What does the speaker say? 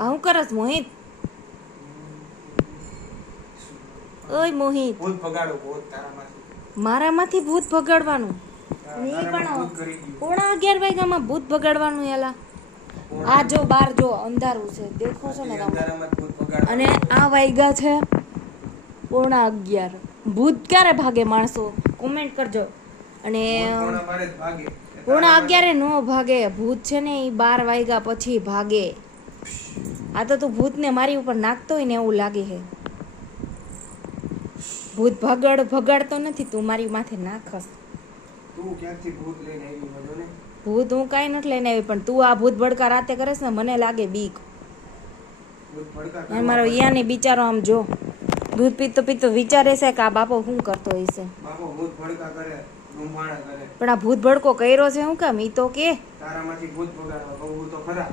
આ હું કરસ મોહિત? ઓય મોહિત, ભૂત ભગાડો, ભૂત તારામાંથી. મારામાંથી ભૂત ભગાડવાનું? નહીં પણ 11:15 વાગ્યામાં ભૂત ભગાડવાનું એલા. આ જો બાર જો અંધારું છે, દેખો છો ને તમે? અંધારામાં ભૂત ભગાડો. અને આ વાગ્યા છે 11:15. ભૂત ક્યારે ભાગે માણસો? કોમેન્ટ કરજો. અને પોણા બારે જ ભાગે. 11:15 નો ભાગે ભૂત છે ને, એ 12 વાગ્યા પછી ભાગે. આ તો તું ભૂતને મારી ઉપર નાખતો હોય ને એવું લાગે છે. ભૂત ભગાડતો નથી, તું મારી માથે નાખસ. તું ક્યાંથી ભૂત લઈને આવી બધો ને? ભૂત હું કાંઈ નથી લઈને આવી, પણ તું આ ભૂત ભડકા રાતે કરેસ ને, મને લાગે બીક. ભૂત ભડકા અને મારો યાની બિચારો આમ જો દૂધ પીતો પીતો વિચારે છે કે આ બાપો શું કરતો હશે. બાપો ભૂત ભડકા કરે, રૂમાણા કરે. પણ આ ભૂત ભડકો કર્યો છે હું કામ? ઈ તો કે તારામાંથી ભૂત ભગાડવા કહું તો ખરા.